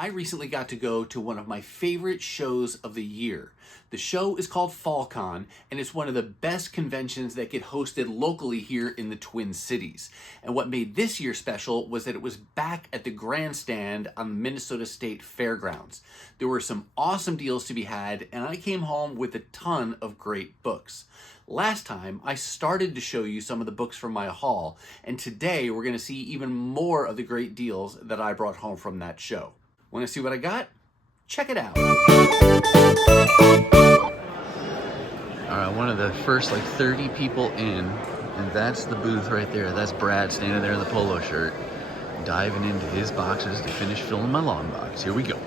I recently got to go to one of my favorite shows of the year. The show is called FallCon, and it's one of the best conventions that get hosted locally here in the Twin Cities. And what made this year special was that it was back at the grandstand on the Minnesota State Fairgrounds. There were some awesome deals to be had, and I came home with a ton of great books. Last time, I started to show you some of the books from my haul, and today we're going to see even more of the great deals that I brought home from that show. Want to see what I got? Check it out. All right, one of the first 30 people in, and that's the booth right there. That's Brad standing there in the polo shirt, diving into his boxes to finish filling my long box. Here we go.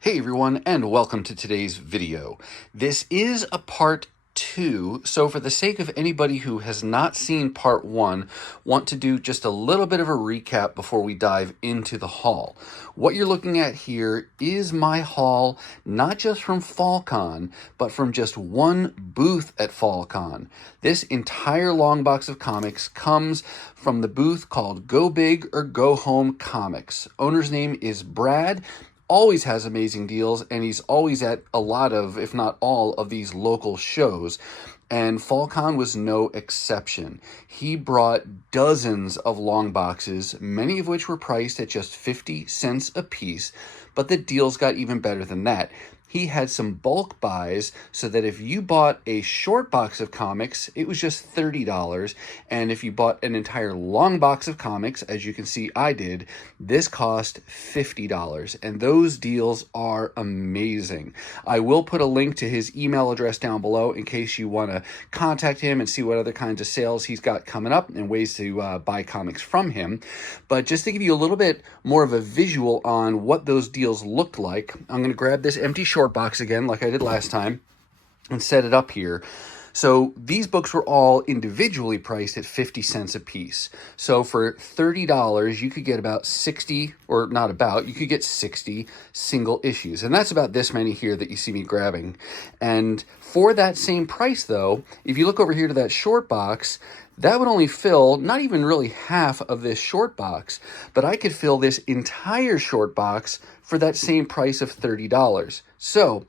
Hey everyone, and welcome to today's video. This is a part 2, so for the sake of anybody who has not seen part 1, want to do just a little bit of a recap before we dive into the haul. What you're looking at here is my haul, not just from FallCon, but from just one booth at FallCon. This entire long box of comics comes from the booth called Go Big or Go Home Comics. Owner's name is Brad. Always has amazing deals, and he's always at a lot of, if not all, of these local shows. And FallCon was no exception. He brought dozens of long boxes, many of which were priced at just 50 cents a piece, but the deals got even better than that. He had some bulk buys so that if you bought a short box of comics, it was just $30. And if you bought an entire long box of comics, as you can see I did, this cost $50. And those deals are amazing. I will put a link to his email address down below in case you want to contact him and see what other kinds of sales he's got coming up and ways to buy comics from him. But just to give you a little bit more of a visual on what those deals looked like, I'm going to grab this empty short box again like I did last time and set it up here. So these books were all individually priced at 50 cents a piece. So for $30 you could get about 60, or not about, you could get 60 single issues. And that's about this many here that you see me grabbing. And for that same price though, if you look over here to that short box, that would only fill not even really half of this short box, but I could fill this entire short box for that same price of $30. So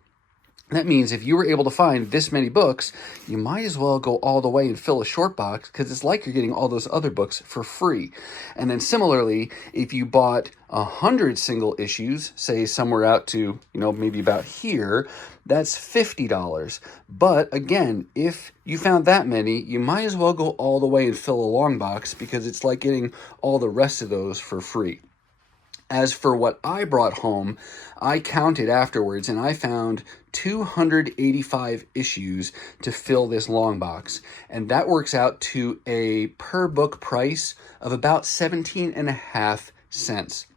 that means if you were able to find this many books, you might as well go all the way and fill a short box, because it's like you're getting all those other books for free. And then similarly, if you bought 100 single issues, say somewhere out to, maybe about here, that's $50. But again, if you found that many, you might as well go all the way and fill a long box, because it's like getting all the rest of those for free. As for what I brought home, I counted afterwards and I found 285 issues to fill this long box. And that works out to a per book price of about 17.5 cents.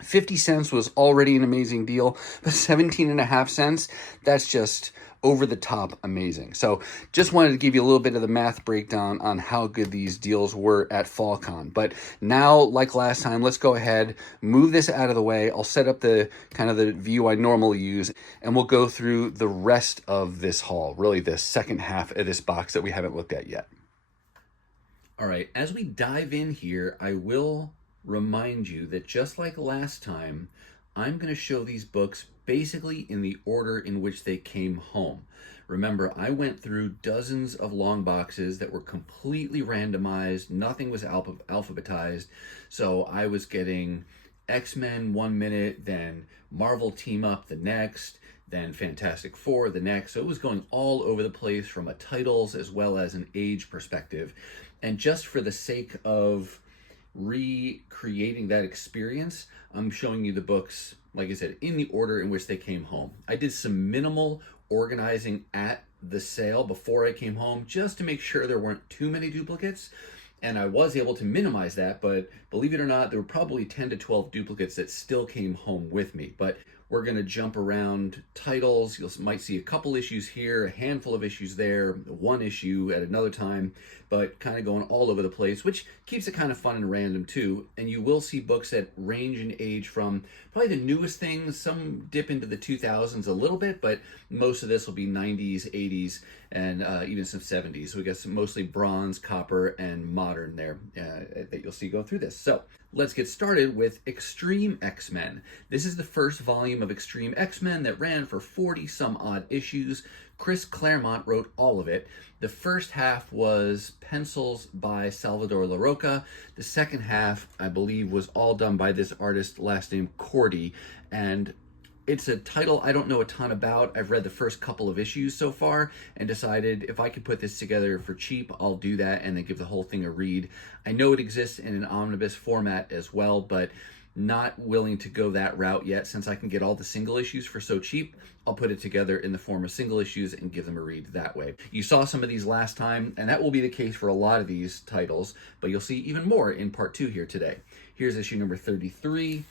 50 cents was already an amazing deal, but 17.5 cents, that's just over the top amazing. So just wanted to give you a little bit of the math breakdown on how good these deals were at FallCon. But now, like last time, let's go ahead, move this out of the way. I'll set up the kind of the view I normally use, and we'll go through the rest of this haul, really the second half of this box that we haven't looked at yet. All right, as we dive in here, I will remind you that just like last time, I'm going to show these books basically in the order in which they came home. Remember, I went through dozens of long boxes that were completely randomized. Nothing was alphabetized. So I was getting X-Men 1 minute, then Marvel Team Up the next, then Fantastic Four the next. So it was going all over the place from a titles as well as an age perspective. And just for the sake of recreating that experience, I'm showing you the books, like I said, in the order in which they came home. I did some minimal organizing at the sale before I came home just to make sure there weren't too many duplicates, and I was able to minimize that, but believe it or not, there were probably 10 to 12 duplicates that still came home with me. But we're going to jump around titles. You might see a couple issues here, a handful of issues there, one issue at another time, but kind of going all over the place, which keeps it kind of fun and random too. And you will see books that range in age from probably the newest things, some dip into the 2000s a little bit, but most of this will be 90s, 80s, and even some 70s. So we got some mostly bronze, copper, and modern modern there that you'll see go through this. So let's get started with Extreme X-Men. This is the first volume of Extreme X-Men that ran for 40 some odd issues. Chris Claremont wrote all of it. The first half was pencils by Salvador Larroca. The second half, I believe, was all done by this artist last name Cordy, and it's a title I don't know a ton about. I've read the first couple of issues so far and decided if I could put this together for cheap, I'll do that and then give the whole thing a read. I know it exists in an omnibus format as well, but not willing to go that route yet. Since I can get all the single issues for so cheap, I'll put it together in the form of single issues and give them a read that way. You saw some of these last time, and that will be the case for a lot of these titles, but you'll see even more in part 2 here today. Here's issue number 33.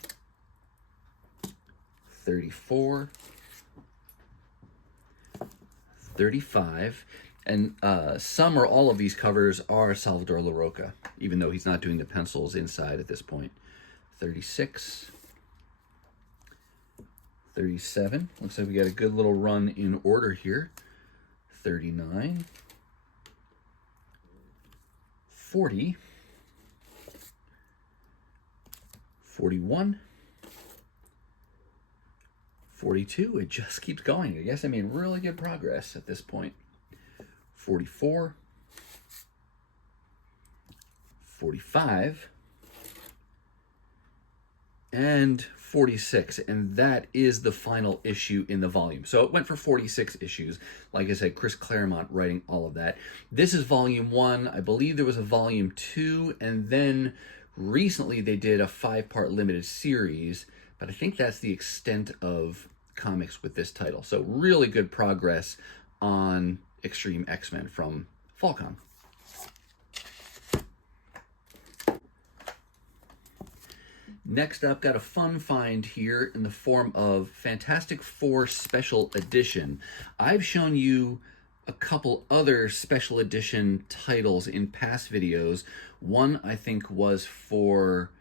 34, 35, and some or all of these covers are Salvador Larroca, even though he's not doing the pencils inside at this point. 36, 37, looks like we got a good little run in order here. 39, 40, 41, 42, it just keeps going. I guess I mean really good progress at this point. 44, 45, and 46, and that is the final issue in the volume. So it went for 46 issues. Like I said, Chris Claremont writing all of that. This is volume 1. I believe there was a volume 2, and then recently they did a 5-part limited series, but I think that's the extent of comics with this title. So really good progress on Extreme X-Men from FallCon. Next up, got a fun find here in the form of Fantastic Four Special Edition. I've shown you a couple other special edition titles in past videos. One I think was for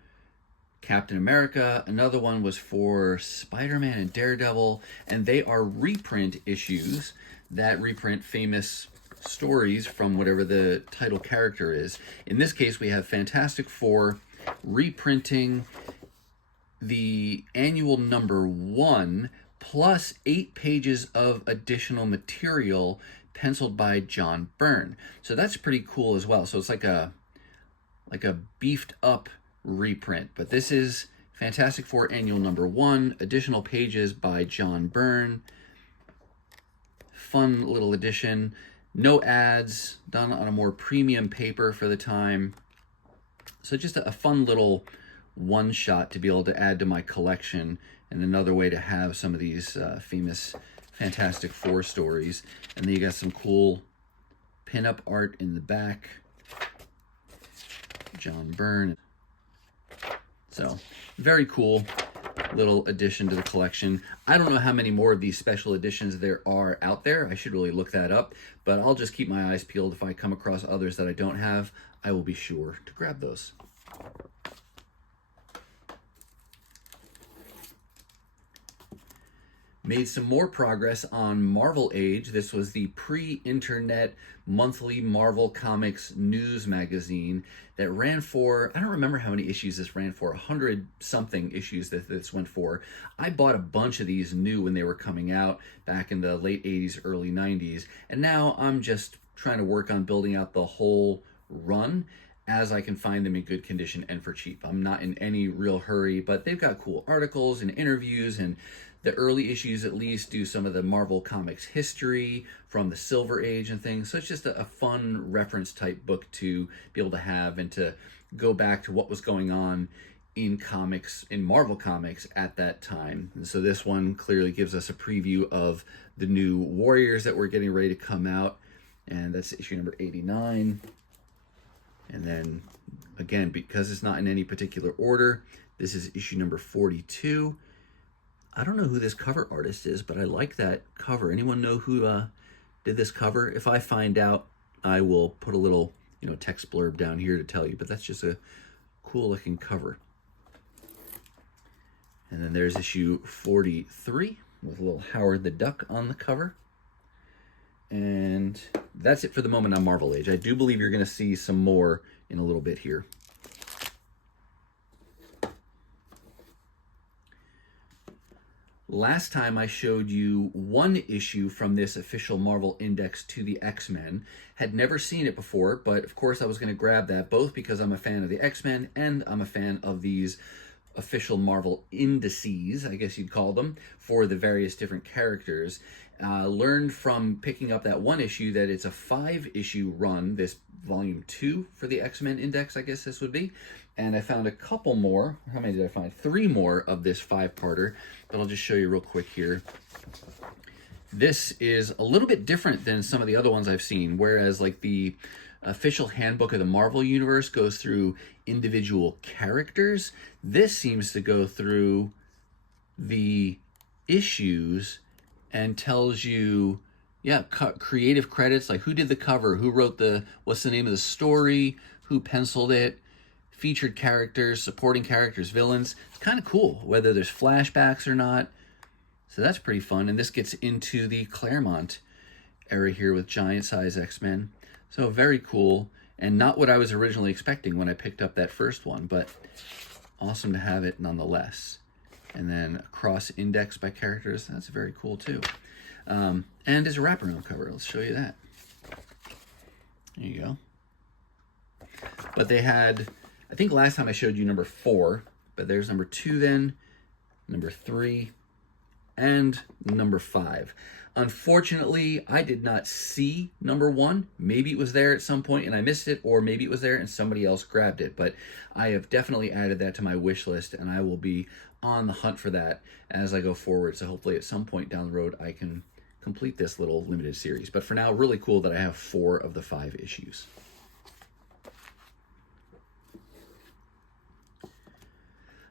Captain America, another one was for Spider-Man and Daredevil, and they are reprint issues that reprint famous stories from whatever the title character is. In this case, we have Fantastic Four reprinting the annual number 1 plus 8 pages of additional material penciled by John Byrne. So that's pretty cool as well. So it's like a beefed up reprint, but this is Fantastic Four annual number 1, additional pages by John Byrne. Fun little edition. No ads, done on a more premium paper for the time. So just a fun little one shot to be able to add to my collection, and another way to have some of these famous Fantastic Four stories. And then you got some cool pinup art in the back. John Byrne. So very cool little addition to the collection. I don't know how many more of these special editions there are out there. I should really look that up, but I'll just keep my eyes peeled. If I come across others that I don't have, I will be sure to grab those. Made some more progress on Marvel Age. This was the pre-internet monthly Marvel Comics news magazine that ran for, I don't remember how many issues this ran for, 100-something issues that this went for. I bought a bunch of these new when they were coming out back in the late 80s, early 90s, and now I'm just trying to work on building out the whole run as I can find them in good condition and for cheap. I'm not in any real hurry, but they've got cool articles and interviews, and the early issues at least do some of the Marvel Comics history from the Silver Age and things. So it's just a fun reference type book to be able to have and to go back to what was going on in comics, in Marvel Comics at that time. And so this one clearly gives us a preview of the new Warriors that were getting ready to come out. And that's issue number 89. And then again, because it's not in any particular order, this is issue number 42. I don't know who this cover artist is, but I like that cover. Anyone know who did this cover? If I find out, I will put a little, text blurb down here to tell you, but that's just a cool looking cover. And then there's issue 43 with a little Howard the Duck on the cover. And that's it for the moment on Marvel Age. I do believe you're going to see some more in a little bit here. Last time I showed you one issue from this official Marvel Index to the X-Men. Had never seen it before, but of course I was going to grab that, both because I'm a fan of the X-Men and I'm a fan of these official Marvel indices, I guess you'd call them, for the various different characters. Learned from picking up that one issue that it's a 5-issue run, this volume 2 for the X-Men Index, I guess this would be. And I found a couple more. How many did I find? 3 more of this 5-parter, but I'll just show you real quick here. This is a little bit different than some of the other ones I've seen, whereas like the official handbook of the Marvel Universe goes through individual characters. This seems to go through the issues and tells you, yeah, creative credits, like who did the cover, who wrote the, what's the name of the story, who penciled it, featured characters, supporting characters, villains. It's kind of cool, whether there's flashbacks or not. So that's pretty fun. And this gets into the Claremont era here with giant size X-Men. So very cool, and not what I was originally expecting when I picked up that first one, but awesome to have it nonetheless. And then a cross index by characters, that's very cool too. And there's a wraparound cover, let's show you that. There you go. But they had, I think last time I showed you number 4, but there's number 2 then, number 3, and number 5. Unfortunately, I did not see number 1. Maybe it was there at some point and I missed it, or maybe it was there and somebody else grabbed it. But I have definitely added that to my wish list, and I will be on the hunt for that as I go forward. So hopefully at some point down the road I can complete this little limited series. But for now, really cool that I have 4 of the 5 issues.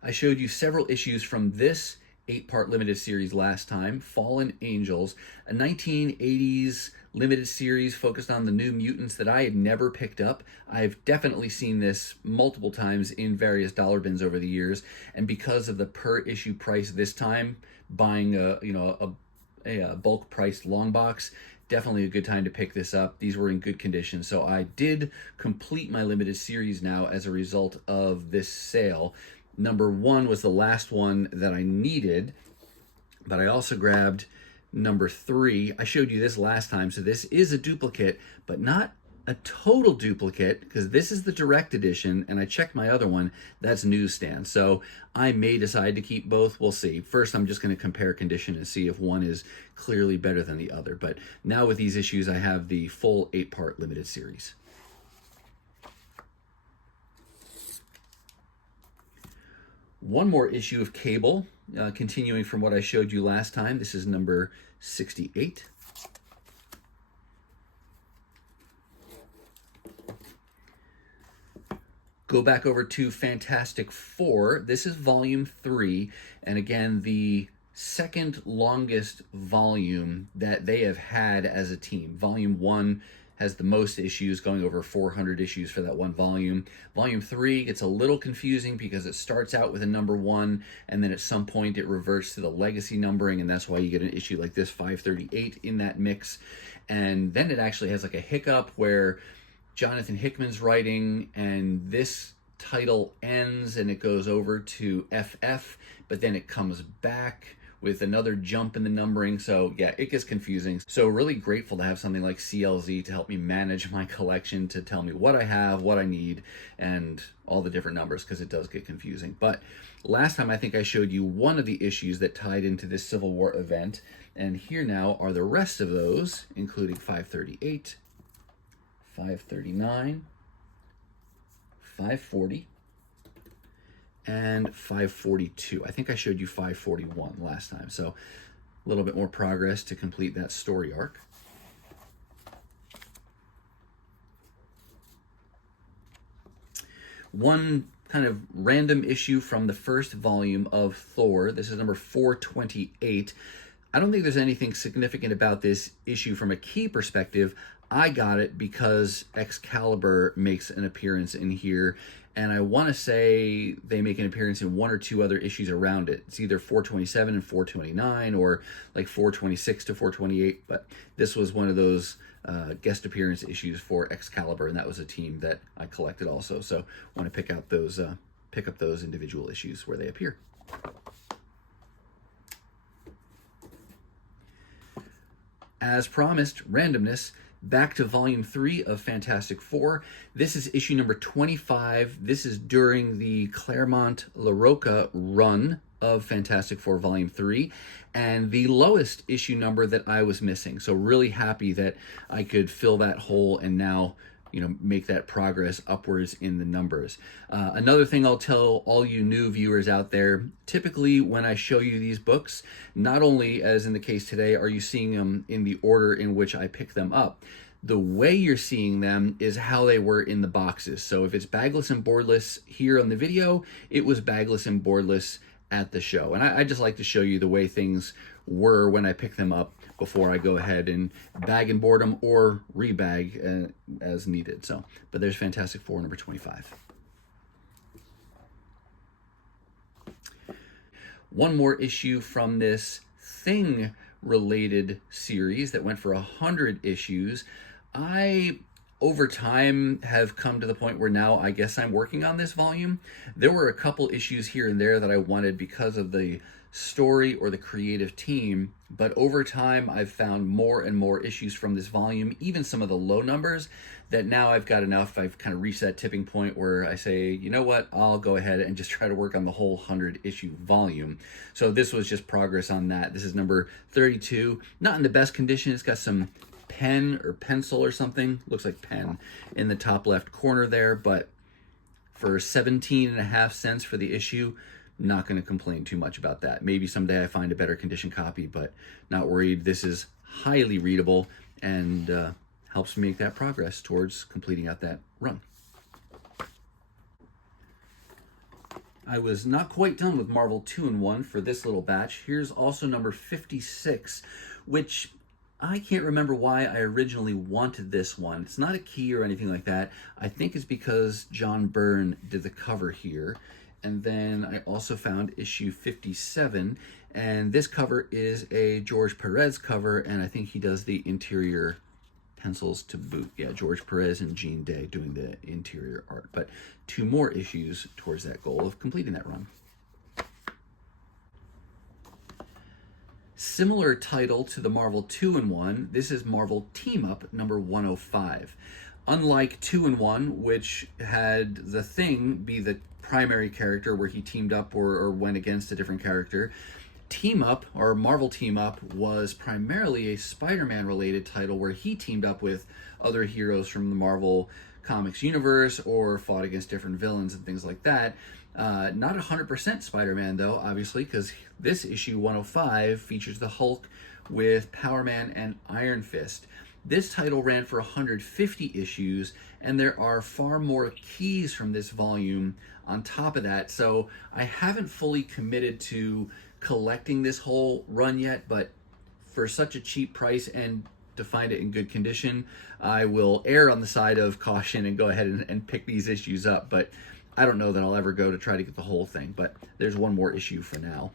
I showed you several issues from this 8-part limited series last time, Fallen Angels, a 1980s limited series focused on the New Mutants that I had never picked up. I've definitely seen this multiple times in various dollar bins over the years, and because of the per issue price this time, buying a bulk priced long box, definitely a good time to pick this up. These were in good condition, so I did complete my limited series now as a result of this sale. Number 1 was the last one that I needed, but I also grabbed number 3. I showed you this last time, so this is a duplicate, but not a total duplicate, because this is the direct edition, and I checked my other one, that's newsstand. So I may decide to keep both, we'll see. First, I'm just going to compare condition and see if one is clearly better than the other. But now with these issues, I have the full 8-part limited series. One more issue of Cable, continuing from what I showed you last time. This is number 68. Go back over to Fantastic Four. This is volume 3, and again, the second longest volume that they have had as a team. Volume 1 has the most issues, going over 400 issues for that one volume. Volume 3 gets a little confusing because it starts out with a number 1, and then at some point it reverts to the legacy numbering, and that's why you get an issue like this, 538, in that mix. And then it actually has like a hiccup where Jonathan Hickman's writing, and this title ends and it goes over to FF, but then it comes back with another jump in the numbering. So yeah, it gets confusing. So really grateful to have something like CLZ to help me manage my collection, to tell me what I have, what I need, and all the different numbers, because it does get confusing. But last time I think I showed you one of the issues that tied into this Civil War event, and here now are the rest of those, including 538, 539, 540, and 542. I think I showed you 541 last time, so a little bit more progress to complete that story arc. One kind of random issue from the first volume of Thor. This is number 428. I don't think there's anything significant about this issue from a key perspective. I got it because Excalibur makes an appearance in here, and I want to say they make an appearance in one or two other issues around it. It's either 427 and 429 or like 426 to 428, but this was one of those guest appearance issues for Excalibur, and that was a team that I collected also. So I want to pick up those individual issues where they appear. As promised, randomness. Back to Volume 3 of Fantastic Four. This is issue number 25. This is during the Claremont LaRocca run of Fantastic Four Volume 3, and the lowest issue number that I was missing. So really happy that I could fill that hole and now, you know, make that progress upwards in the numbers. Another thing I'll tell all you new viewers out there, typically when I show you these books, not only, as in the case today, are you seeing them in the order in which I pick them up, the way you're seeing them is how they were in the boxes. So if it's bagless and boardless here on the video, it was bagless and boardless at the show. And I just like to show you the way things were when I pick them up before I go ahead and bag and board them or rebag as needed. So, but there's Fantastic Four number 25. One more issue from this Thing related series that went for 100 issues. I, over time, have come to the point where now I guess I'm working on this volume. There were a couple issues here and there that I wanted because of the story or the creative team, but over time I've found more and more issues from this volume, even some of the low numbers, that now I've got enough. I've kind of reached that tipping point where I say, you know what, I'll go ahead and just try to work on the whole 100 issue volume. So this was just progress on that. This is number 32, not in the best condition. It's got some pen or pencil or something, looks like pen, in the top left corner there, but for 17.5 cents for the issue, not going to complain too much about that. Maybe someday I find a better condition copy, but not worried. This is highly readable and helps me make that progress towards completing out that run. I was not quite done with Marvel 2-in-1 for this little batch. Here's also number 56, which I can't remember why I originally wanted this one. It's not a key or anything like that. I think it's because John Byrne did the cover here. And then I also found issue 57, and this cover is a George Perez cover, and I think he does the interior pencils to boot. Yeah, George Perez and Gene Day doing the interior art. But 2 more issues towards that goal of completing that run. Similar title to the Marvel 2-in-1, this is Marvel Team Up number 105. Unlike 2-in-1, which had the Thing be the primary character where he teamed up or went against a different character, Team Up, or Marvel Team Up, was primarily a Spider-Man related title where he teamed up with other heroes from the Marvel Comics universe or fought against different villains and things like that. Not 100% Spider-Man though, obviously, because this issue 105 features the Hulk with Power Man and Iron Fist. This title ran for 150 issues, and there are far more keys from this volume on top of that, so I haven't fully committed to collecting this whole run yet, but for such a cheap price and to find it in good condition, I will err on the side of caution and go ahead and pick these issues up, but I don't know that I'll ever go to try to get the whole thing, but there's one more issue for now.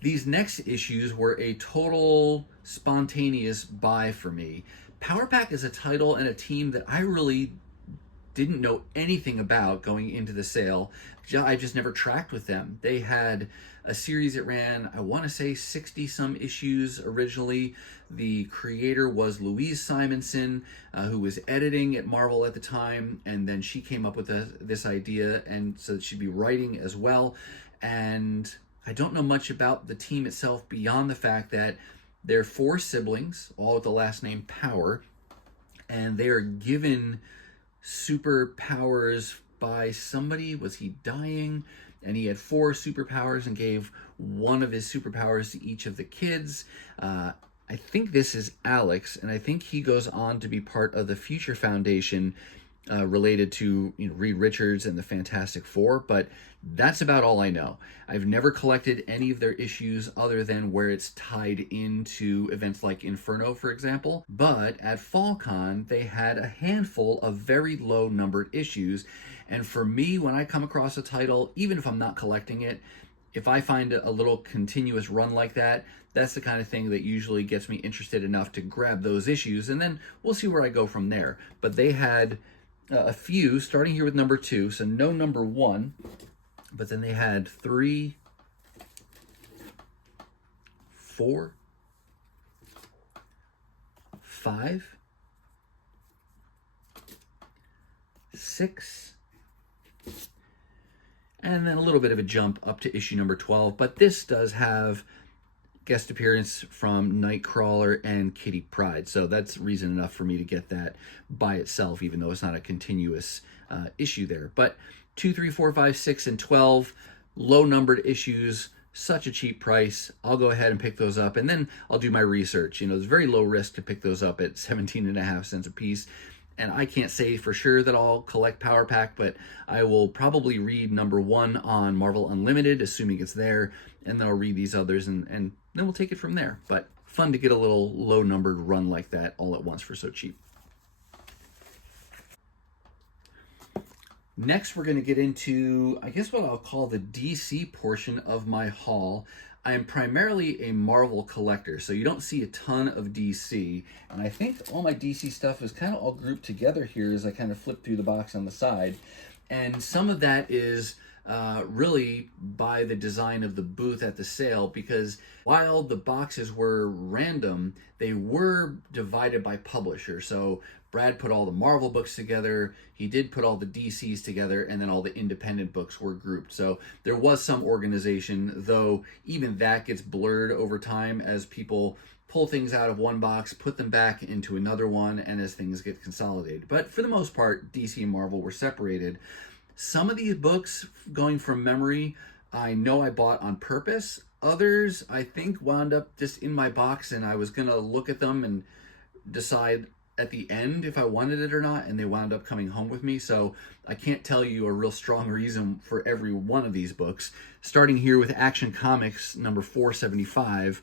These next issues were a total spontaneous buy for me. Power Pack is a title and a team that I really didn't know anything about going into the sale. I just never tracked with them. They had a series that ran, I want to say 60 some issues originally. The creator was Louise Simonson, who was editing at Marvel at the time, and then she came up with this idea, and so she'd be writing as well. And I don't know much about the team itself beyond the fact that they're 4 siblings, all with the last name Power, and they are given superpowers by somebody. Was he dying? And he had 4 superpowers and gave one of his superpowers to each of the kids. I think this is Alex, and I think he goes on to be part of the Future Foundation related to Reed Richards and the Fantastic Four, but that's about all I know. I've never collected any of their issues other than where it's tied into events like Inferno, for example. But at FallCon, they had a handful of very low numbered issues. And for me, when I come across a title, even if I'm not collecting it, if I find a little continuous run like that, that's the kind of thing that usually gets me interested enough to grab those issues, and then we'll see where I go from there. But they had a few, starting here with number 2, so no number 1, but then they had 3, 4, 5, 6, and then a little bit of a jump up to issue number 12, but this does have guest appearance from Nightcrawler and Kitty Pryde, so that's reason enough for me to get that by itself, even though it's not a continuous issue there. But 2, 3, 4, 5, 6, and 12, low numbered issues, such a cheap price. I'll go ahead and pick those up, and then I'll do my research. There's very low risk to pick those up at 17.5 cents a piece. And I can't say for sure that I'll collect Power Pack, but I will probably read number 1 on Marvel Unlimited, assuming it's there, and then I'll read these others, and then we'll take it from there. But fun to get a little low-numbered run like that all at once for so cheap. Next, we're going to get into, I guess, what I'll call the DC portion of my haul. I am primarily a Marvel collector, so you don't see a ton of DC, and I think all my DC stuff is kind of all grouped together here as I kind of flip through the box on the side, and some of that is really by the design of the booth at the sale, because while the boxes were random, they were divided by publisher. So Brad put all the Marvel books together, he did put all the DCs together, and then all the independent books were grouped. So there was some organization, though even that gets blurred over time as people pull things out of one box, put them back into another one, and as things get consolidated. But for the most part, DC and Marvel were separated. Some of these books, going from memory, I know I bought on purpose. Others, I think, wound up just in my box, and I was going to look at them and decide at the end if I wanted it or not, and they wound up coming home with me. So I can't tell you a real strong reason for every one of these books. Starting here with Action Comics number 475,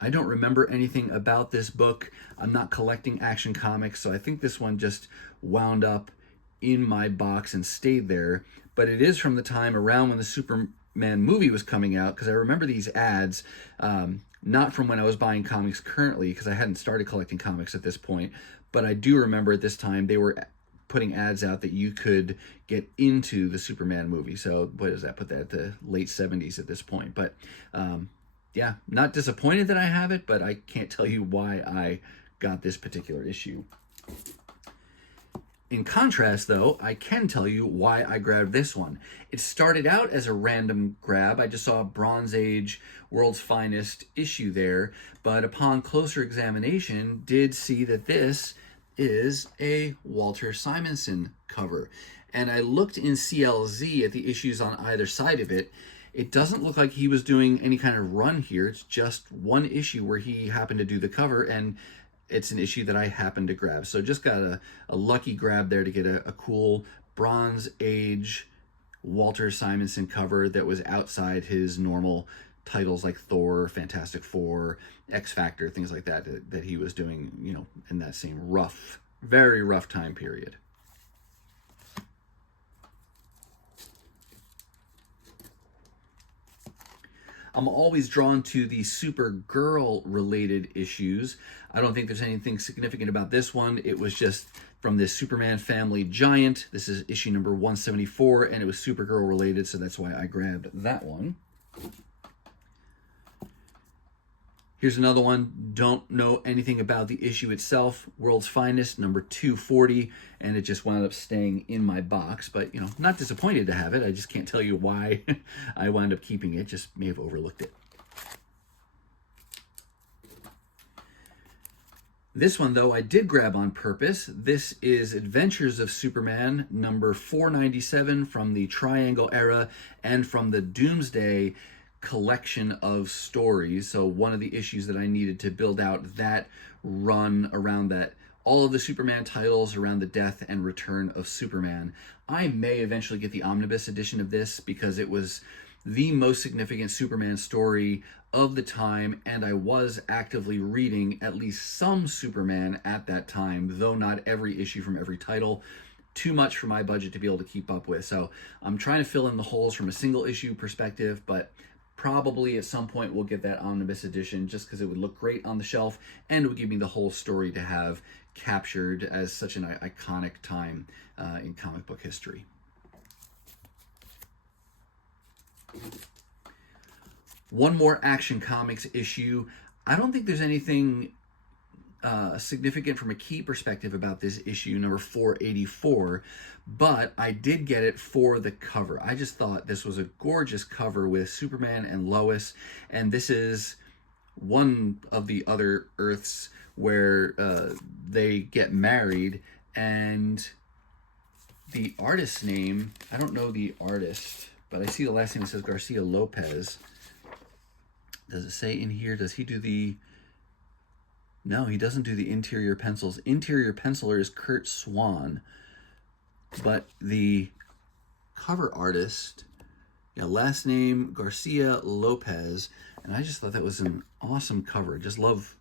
I don't remember anything about this book. I'm not collecting Action Comics, so I think this one just wound up in my box and stayed there. But it is from the time around when the Superman movie was coming out, because I remember these ads, not from when I was buying comics currently, because I hadn't started collecting comics at this point, but I do remember at this time they were putting ads out that you could get into the Superman movie. So what does that put that at the late 70s at this point? But yeah, not disappointed that I have it, but I can't tell you why I got this particular issue. In contrast, though, I can tell you why I grabbed this one. It started out as a random grab. I just saw a Bronze Age World's Finest issue there, but upon closer examination, did see that this is a Walter Simonson cover. And I looked in CLZ at the issues on either side of it. It doesn't look like he was doing any kind of run here. It's just one issue where he happened to do the cover, and it's an issue that I happened to grab. So just got a lucky grab there to get a cool Bronze Age Walter Simonson cover that was outside his normal titles like Thor, Fantastic Four, X Factor, things like that that he was doing, in that same rough, very rough time period. I'm always drawn to the Supergirl related issues. I don't think there's anything significant about this one. It was just from this Superman Family Giant. This is issue number 174, and it was Supergirl related, so that's why I grabbed that one. Here's another one. Don't know anything about the issue itself. World's Finest, number 240, and it just wound up staying in my box. But, not disappointed to have it. I just can't tell you why I wound up keeping it. Just may have overlooked it. This one, though, I did grab on purpose. This is Adventures of Superman, number 497 from the Triangle era and from the Doomsday collection of stories. So one of the issues that I needed to build out that run around that all of the Superman titles around the death and return of Superman. I may eventually get the omnibus edition of this because it was the most significant Superman story of the time, and I was actively reading at least some Superman at that time, though not every issue from every title. Too much for my budget to be able to keep up with. So I'm trying to fill in the holes from a single issue perspective, but probably at some point we'll get that omnibus edition just because it would look great on the shelf and it would give me the whole story to have captured as such an iconic time in comic book history. One more Action Comics issue. I don't think there's anything significant from a key perspective about this issue, number 484, but I did get it for the cover. I just thought this was a gorgeous cover with Superman and Lois, and this is one of the other Earths where they get married, and the artist's name, I don't know the artist, but I see the last name, it says Garcia Lopez. Does it say in here, does he do the... No, he doesn't do the interior pencils. Interior penciler is Kurt Swan. But the cover artist, yeah, last name Garcia Lopez, and I just thought that was an awesome cover. Just love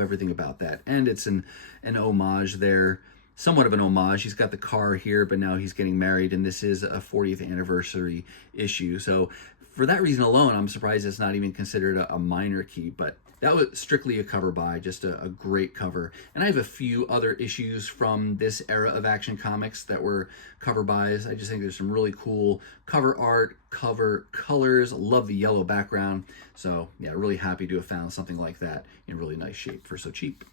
everything about that. And it's an homage there, somewhat of an homage. He's got the car here, but now he's getting married, and this is a 40th anniversary issue. So for that reason alone, I'm surprised it's not even considered a minor key, but that was strictly a cover by, just a great cover. And I have a few other issues from this era of Action Comics that were cover buys. I just think there's some really cool cover art, cover colors. Love the yellow background. So yeah, really happy to have found something like that in really nice shape for so cheap.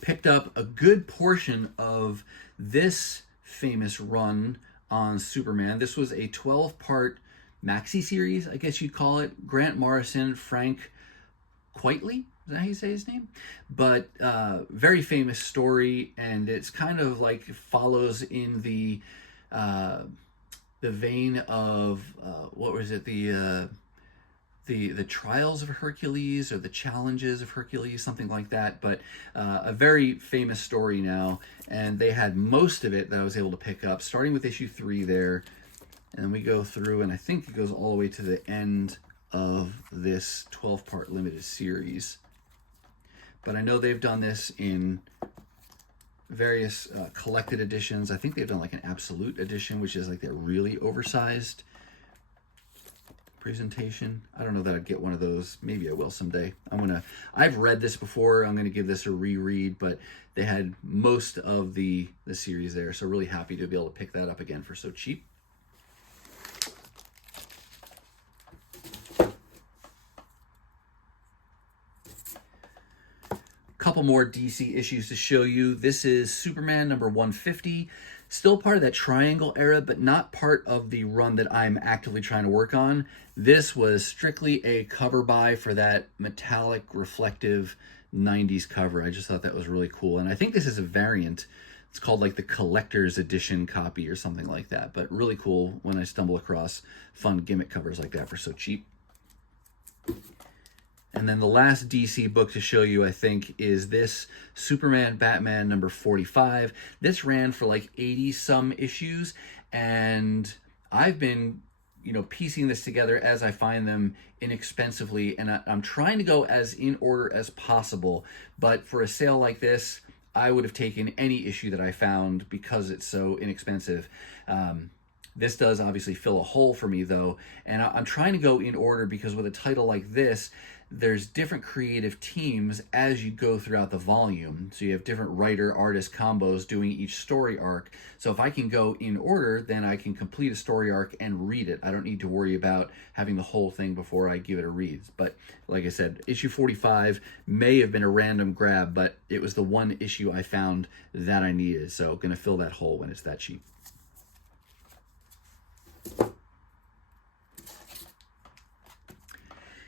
Picked up a good portion of this famous run on Superman. This was a 12-part maxi series, I guess you'd call it. Grant Morrison, Frank Quitely, is that how you say his name? But very famous story, and it's kind of like follows in the vein of what was it, the Trials of Hercules or the Challenges of Hercules, something like that. But a very famous story now, and they had most of it that I was able to pick up, starting with issue 3 there. And we go through, and I think it goes all the way to the end of this 12-part limited series. But I know they've done this in various collected editions. I think they've done like an absolute edition, which is like their really oversized presentation. I don't know that I'd get one of those. Maybe I will someday. I've read this before. I'm gonna give this a reread, but they had most of the series there, so really happy to be able to pick that up again for so cheap. Couple more DC issues to show you. This is Superman number 150, still part of that Triangle era, but not part of the run that I'm actively trying to work on. This was strictly a cover buy for that metallic reflective 90s cover. I just thought that was really cool, and I think this is a variant. It's called like the collector's edition copy or something like that, but really cool when I stumble across fun gimmick covers like that for so cheap. And then the last DC book to show you, I think, is this Superman Batman number 45. This ran for like 80-some issues, and I've been, piecing this together as I find them inexpensively, and I'm trying to go as in order as possible. But for a sale like this, I would have taken any issue that I found because it's so inexpensive. This does obviously fill a hole for me, though, and I'm trying to go in order because with a title like this, there's different creative teams as you go throughout the volume. So you have different writer-artist combos doing each story arc. So if I can go in order, then I can complete a story arc and read it. I don't need to worry about having the whole thing before I give it a read. But like I said, issue 45 may have been a random grab, but it was the one issue I found that I needed. So going to fill that hole when it's that cheap.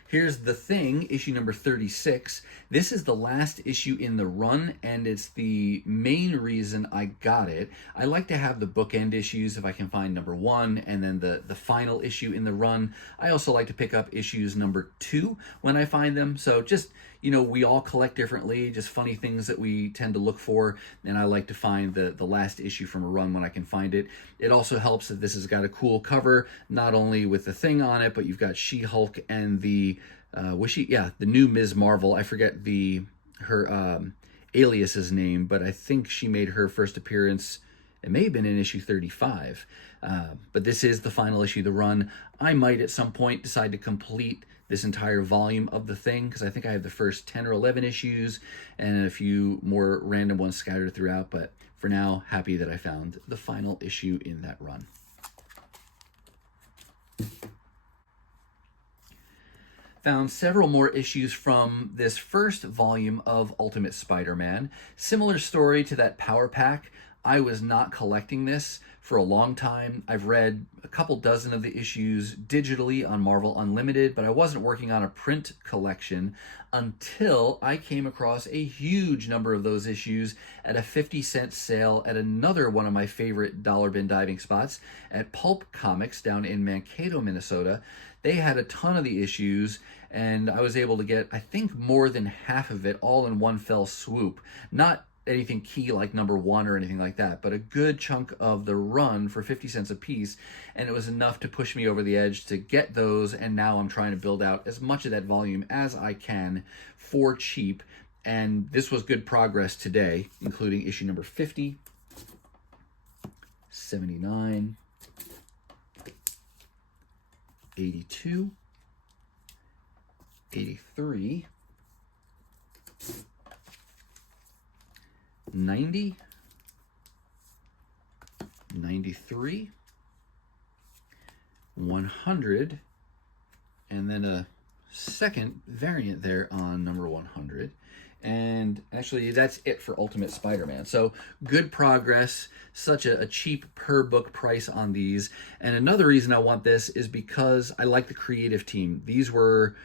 Here's The Thing, issue number 36. This is the last issue in the run, and it's the main reason I got it. I like to have the bookend issues if I can find number 1, and then the final issue in the run. I also like to pick up issues number 2 when I find them. So just, you know, we all collect differently, just funny things that we tend to look for, and I like to find the last issue from a run when I can find it. It also helps that this has got a cool cover, not only with the Thing on it, but you've got She-Hulk and the the new Ms. Marvel. I forget her alias's name, but I think she made her first appearance. It may have been in issue 35, but this is the final issue of the run. I might at some point decide to complete this entire volume of the Thing, because I think I have the first 10 or 11 issues and a few more random ones scattered throughout, but for now, happy that I found the final issue in that run. Found several more issues from this first volume of Ultimate Spider-Man. Similar story to that Power Pack. I was not collecting this for a long time. I've read a couple dozen of the issues digitally on Marvel Unlimited, but I wasn't working on a print collection until I came across a huge number of those issues at a 50-cent sale at another one of my favorite dollar bin diving spots, at Pulp Comics down in Mankato, Minnesota. They had a ton of the issues, and I was able to get, I think, more than half of it all in one fell swoop. Not anything key like number 1 or anything like that, but a good chunk of the run for 50 cents a piece, and it was enough to push me over the edge to get those, and now I'm trying to build out as much of that volume as I can for cheap, and this was good progress today, including issue number 50, 79, 82, 83, 90, 93, 100, and then a second variant there on number 100. And actually, that's it for Ultimate Spider-Man. So good progress, such a cheap per book price on these. And another reason I want this is because I like the creative team. These were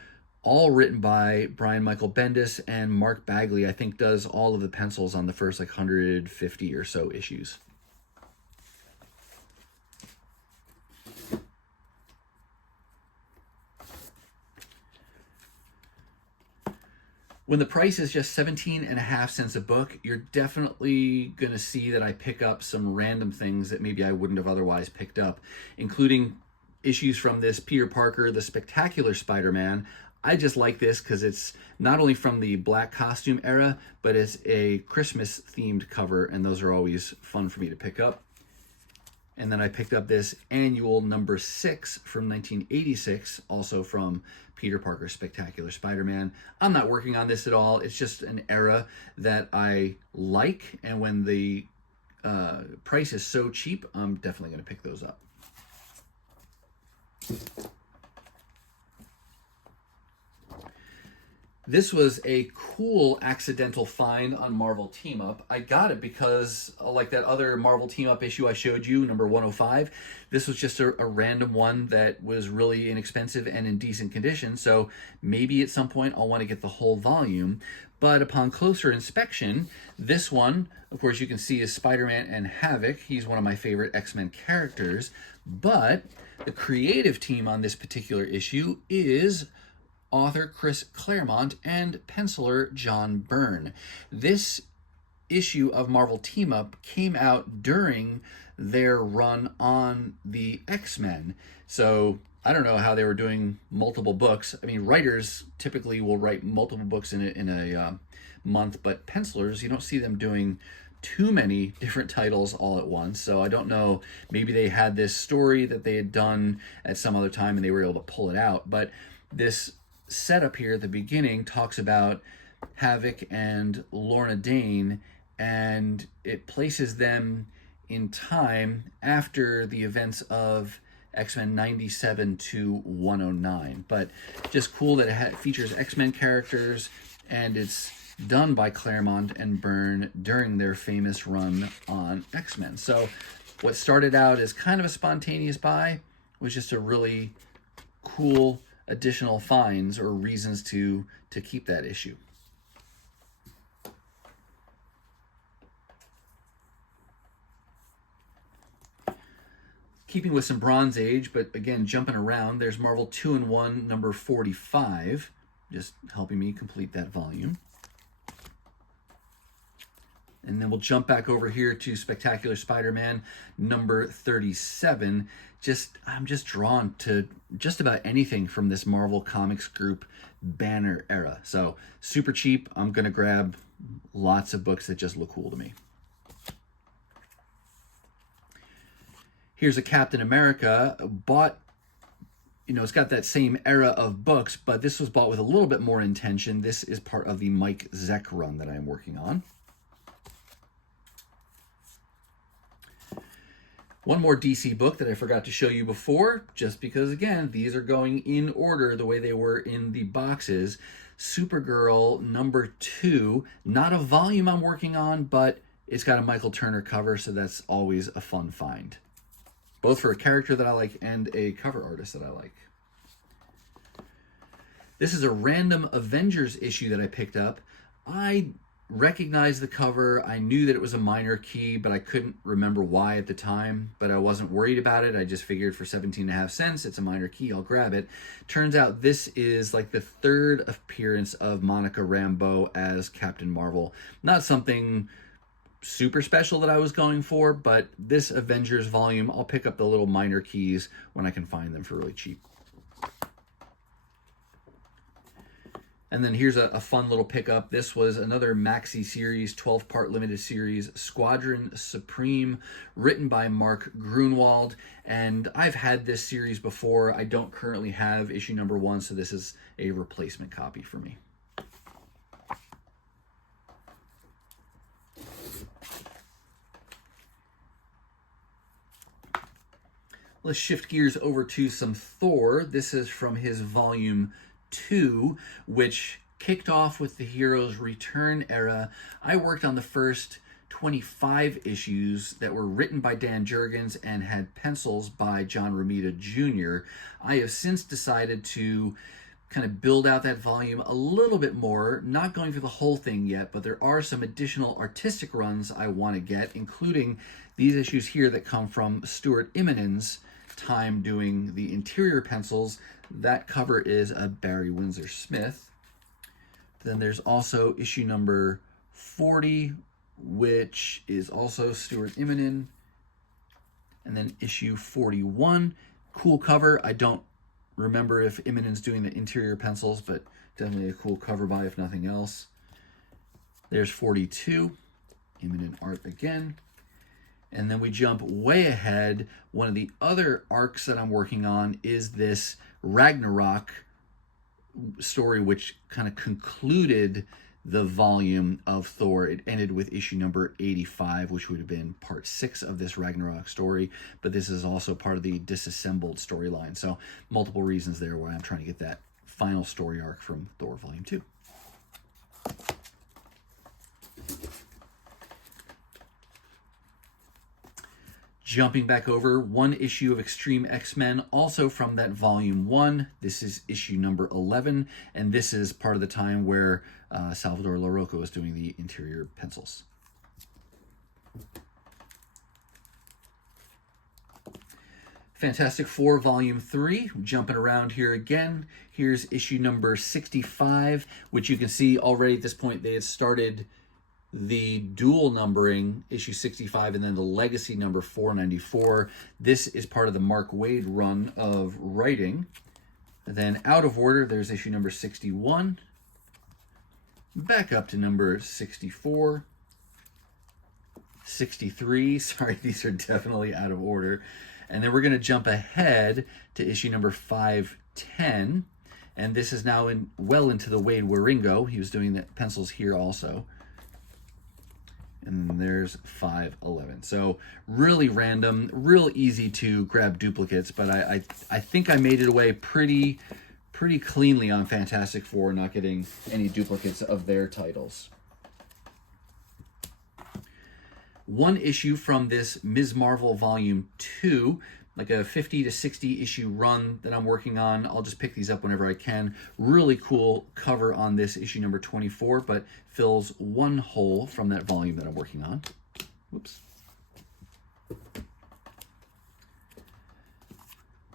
all written by Brian Michael Bendis, and Mark Bagley, I think, does all of the pencils on the first 150 or so issues. When the price is just 17.5 cents a book, you're definitely going to see that I pick up some random things that maybe I wouldn't have otherwise picked up, including issues from this Peter Parker, The Spectacular Spider-Man. I just like this because it's not only from the black costume era, but it's a Christmas-themed cover, and those are always fun for me to pick up. And then I picked up this annual number 6 from 1986, also from Peter Parker Spectacular Spider-Man. I'm not working on this at all. It's just an era that I like, and when the price is so cheap, I'm definitely going to pick those up. This was a cool accidental find on Marvel Team Up. I got it because, like that other Marvel Team Up issue I showed you, number 105, this was just a random one that was really inexpensive and in decent condition, so maybe at some point I'll want to get the whole volume. But upon closer inspection, this one, of course, you can see is Spider-Man and Havoc. He's one of my favorite X-Men characters, but the creative team on this particular issue is author Chris Claremont and penciler John Byrne. This issue of Marvel Team Up came out during their run on the X-Men. So I don't know how they were doing multiple books. I mean, writers typically will write multiple books in a month, but pencilers, you don't see them doing too many different titles all at once. So I don't know, maybe they had this story that they had done at some other time and they were able to pull it out. But this setup here at the beginning talks about Havoc and Lorna Dane, and it places them in time after the events of X-Men 97 to 109. But just cool that it features X-Men characters, and it's done by Claremont and Byrne during their famous run on X-Men. So what started out as kind of a spontaneous buy was just a really cool additional finds or reasons to keep that issue. Keeping with some Bronze Age, but again jumping around, there's Marvel 2-in-1 number 45. just helping me complete that volume. And then we'll jump back over here to Spectacular Spider-Man number 37. I'm just drawn to just about anything from this Marvel Comics Group banner era. So super cheap. I'm going to grab lots of books that just look cool to me. Here's a Captain America. Bought, it's got that same era of books, but this was bought with a little bit more intention. This is part of the Mike Zeck run that I'm working on. One more DC book that I forgot to show you before, just because, again, these are going in order the way they were in the boxes. Supergirl number 2, not a volume I'm working on, but it's got a Michael Turner cover, so that's always a fun find. Both for a character that I like and a cover artist that I like. This is a random Avengers issue that I picked up. I recognized the cover. I knew that it was a minor key, but I couldn't remember why at the time, but I wasn't worried about it. I just figured for 17.5 cents, it's a minor key, I'll grab it. Turns out this is like the third appearance of Monica Rambeau as Captain Marvel. Not something super special that I was going for, but this Avengers volume, I'll pick up the little minor keys when I can find them for really cheap. And then here's a fun little pickup. This was another maxi series, 12-part limited series, Squadron Supreme, written by Mark Grunwald. And I've had this series before. I don't currently have issue number 1, so this is a replacement copy for me. Let's shift gears over to some Thor. This is from his volume 2, which kicked off with the Heroes Return era. I worked on the first 25 issues that were written by Dan Jurgens and had pencils by John Romita Jr. I have since decided to kind of build out that volume a little bit more, not going through the whole thing yet, but there are some additional artistic runs I want to get, including these issues here that come from Stuart Immonen's time doing the interior pencils. That cover is a Barry Windsor Smith. Then there's also issue number 40, which is also Stuart Immonen. And then issue 41, cool cover. I don't remember if Immonen's doing the interior pencils, but definitely a cool cover by if nothing else. There's 42, Immonen art again. And then we jump way ahead. One of the other arcs that I'm working on is this Ragnarok story, which kind of concluded the volume of Thor. It ended with issue number 85, which would have been part 6 of this Ragnarok story. But this is also part of the disassembled storyline. So multiple reasons there why I'm trying to get that final story arc from Thor volume 2. Jumping back over, one issue of Extreme X-Men, also from that volume 1. This is issue number 11, and this is part of the time where Salvador Larroca was doing the interior pencils. Fantastic Four volume 3, jumping around here again. Here's issue number 65, which you can see already at this point they had started the dual numbering, issue 65, and then the legacy number 494. This is part of the Mark Waid run of writing. And then out of order, there's issue number 61. Back up to number 64. 63, sorry, these are definitely out of order. And then we're going to jump ahead to issue number 510. And this is now well into the Waid Waringo. He was doing the pencils here also. And there's 511. So really random, real easy to grab duplicates, but I think I made it away pretty cleanly on Fantastic Four, not getting any duplicates of their titles. One issue from this Ms. Marvel Volume 2, like a 50 to 60 issue run that I'm working on. I'll just pick these up whenever I can. Really cool cover on this issue number 24, but fills one hole from that volume that I'm working on. Whoops.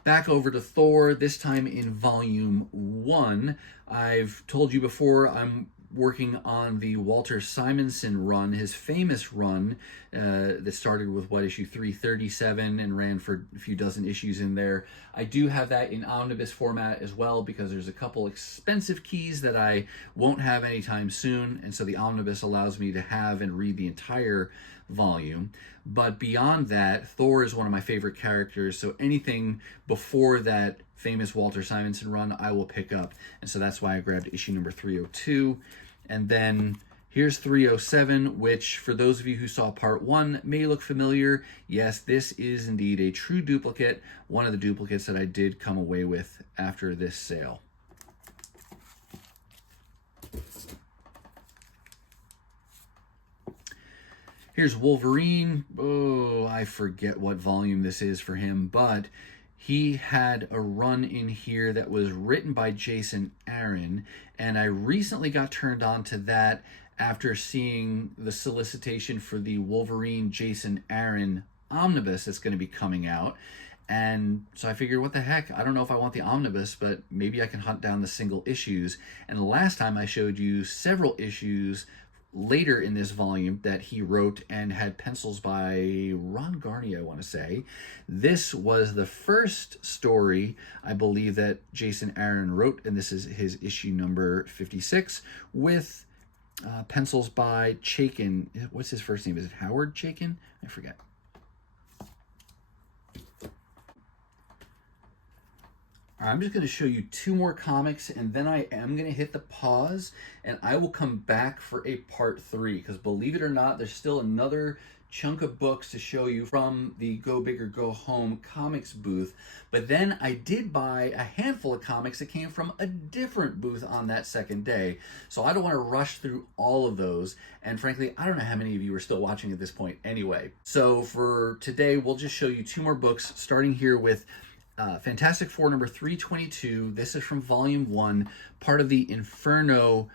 Back over to Thor, this time in volume 1. I've told you before I'm working on the Walter Simonson run, his famous run that started with issue 337 and ran for a few dozen issues in there. I do have that in omnibus format as well because there's a couple expensive keys that I won't have anytime soon, and so the omnibus allows me to have and read the entire volume. But beyond that, Thor is one of my favorite characters, so anything before that famous Walter Simonson run I will pick up, and so that's why I grabbed issue number 302. And then here's 307, which for those of you who saw part 1 may look familiar. Yes, this is indeed a true duplicate, one of the duplicates that I did come away with after this sale. Here's Wolverine. Oh, I forget what volume this is for him, but he had a run in here that was written by Jason Aaron, and I recently got turned on to that after seeing the solicitation for the Wolverine Jason Aaron omnibus that's going to be coming out. And so I figured, what the heck, I don't know if I want the omnibus, but maybe I can hunt down the single issues. And the last time I showed you several issues later in this volume that he wrote and had pencils by Ron Garney, I want to say. This was the first story, I believe, that Jason Aaron wrote, and this is his issue number 56, with pencils by Chaikin. What's his first name? Is it Howard Chaikin? I forget. I'm just going to show you 2 more comics, and then I am going to hit the pause, and I will come back for a part 3, because believe it or not, there's still another chunk of books to show you from the Go Big or Go Home comics booth. But then I did buy a handful of comics that came from a different booth on that second day, so I don't want to rush through all of those, and frankly, I don't know how many of you are still watching at this point anyway. So for today, we'll just show you 2 more books, starting here with Fantastic Four number 322. This is from volume 1, part of the Inferno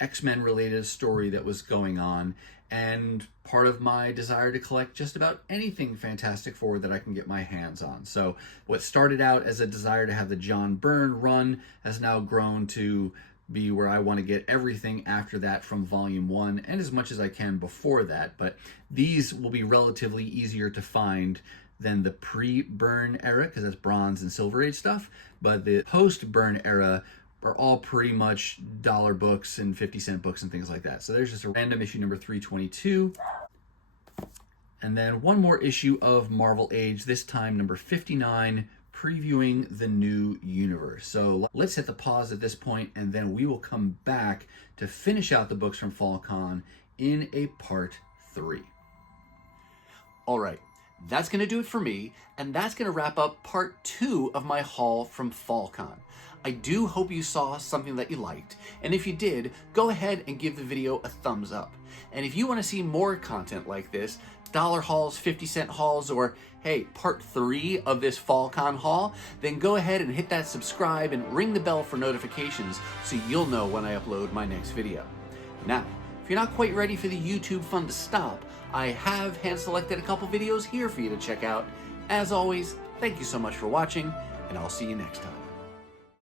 X-Men related story that was going on, and part of my desire to collect just about anything Fantastic Four that I can get my hands on. So what started out as a desire to have the John Byrne run has now grown to be where I want to get everything after that from volume 1, and as much as I can before that. But these will be relatively easier to find than the pre-Byrne era, because that's Bronze and Silver Age stuff, but the post-Byrne era are all pretty much dollar books and 50-cent books and things like that. So there's just a random issue number 322. And then one more issue of Marvel Age, this time number 59, previewing the new universe. So let's hit the pause at this point, and then we will come back to finish out the books from FallCon in a part 3. All right. That's going to do it for me, and that's going to wrap up part 2 of my haul from FallCon. I do hope you saw something that you liked, and if you did, go ahead and give the video a thumbs up. And if you want to see more content like this, dollar hauls, 50-cent hauls, or hey, part 3 of this FallCon haul, then go ahead and hit that subscribe and ring the bell for notifications so you'll know when I upload my next video. Now, if you're not quite ready for the YouTube fun to stop, I have hand-selected a couple videos here for you to check out. As always, thank you so much for watching, and I'll see you next time.